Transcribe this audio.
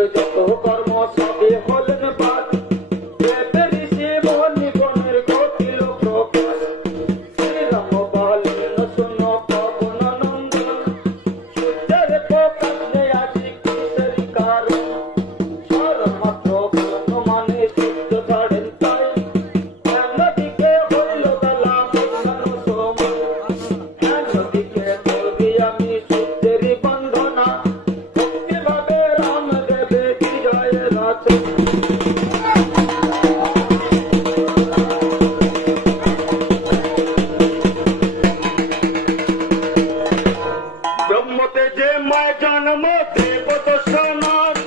যত কর্ম সবে হলেন বাদ, দেবের সে মোহন নিগমের ঘটিল প্রকাশ। শ্রীরাম বলেন শোনো পবন নন্দন, সূর্যের প্রকাশ নেই আজি কিসের কারণ। সর্বমাত্র মানে সূর্য ছাড়েন তাই, অন্যদিকে হইল বেলা মধ্যাহ্ন সময়। অন্যদিকে করি আমি সূর্যেরই বন্দনা, ভক্তিভাবে রামদেবে বিজয় রথ। ব্রহ্মতে যে মায় জন্ম দেব দর্শনাথ,